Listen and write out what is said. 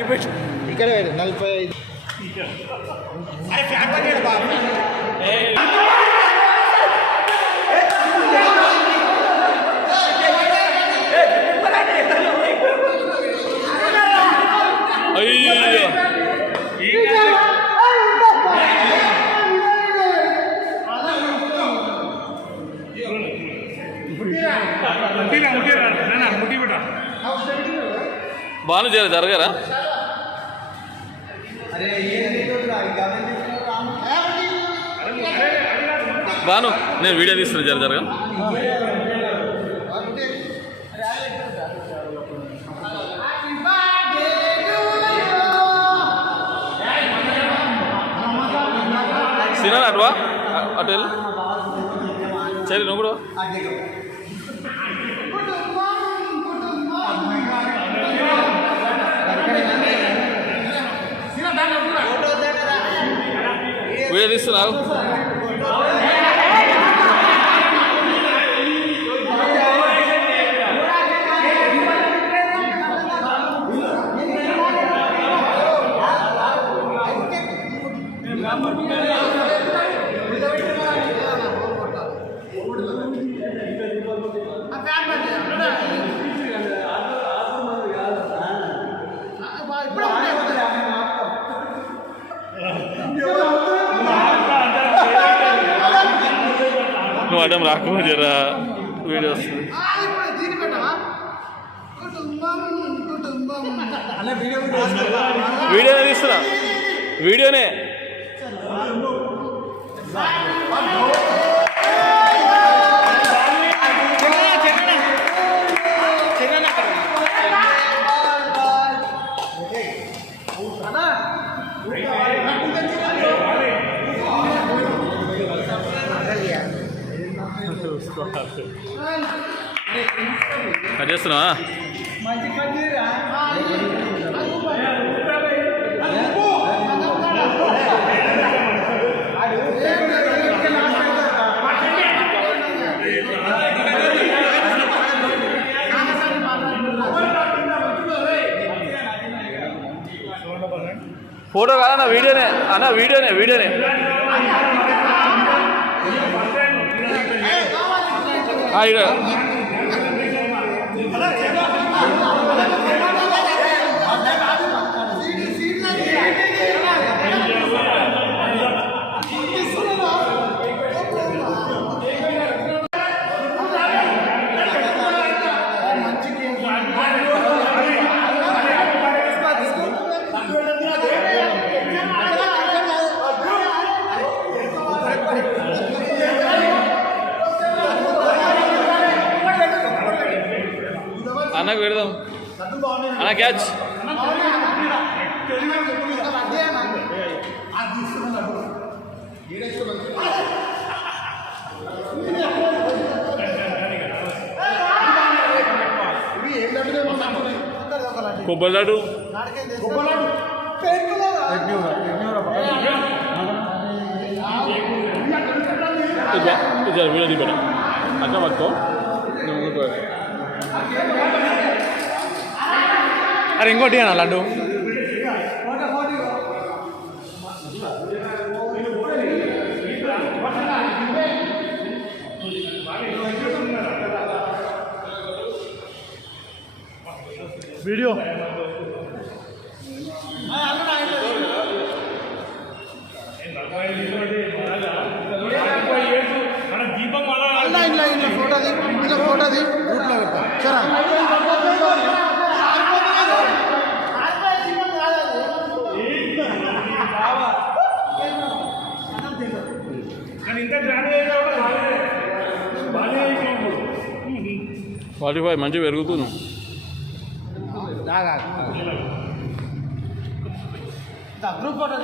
ఇక్కడ 45 బాను జరగరా బాను నేను వీడియో తీస్తున్నా జరగరా సినా అటువా అటు వెళ్ళు సరే నువ్వు కూడా వీడియో తీస్తున్నావు నువ్వు అడ్డం రాకు జరా వీడియో వస్తుంది వీడియోనే తీస్తున్నా వీడియోనే కట్ చేస్తున్నావా ఫోటో కాదన్న వీడియోనే అన్న వీడియోనే ఇక్కడ అన్నకు పెడదాం అన్న క్యాచ్ కొబ్బరి లాడు వీడియో దిగడం అక్క పట్టుకో అరే ఇంకోటి అన్న లడ్డు వీడియో ఫోటోది గ్రూప్లో పెడతా సరే క్వాలిఫై మంచిగా పెరుగుతుంది గ్రూప్ ఫోటో